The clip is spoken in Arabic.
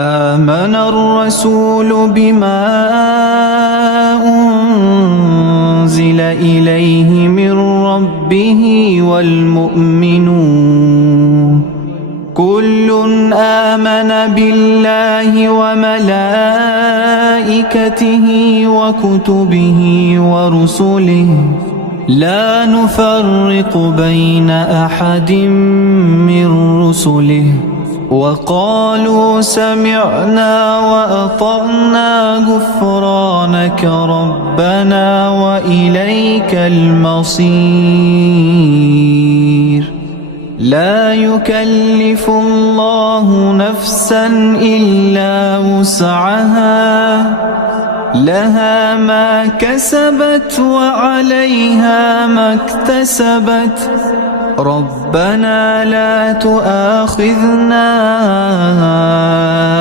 آمن الرسول بما أنزل إليه من ربه والمؤمنون كل آمن بالله وملائكته وكتبه ورسله لا نفرق بين أحد من رسله وقالوا سمعنا وأطعنا غفرانك ربنا وإليك المصير لا يكلف الله نفسا إلا وسعها لها ما كسبت وعليها ما اكتسبت ربنا لا تؤاخذنا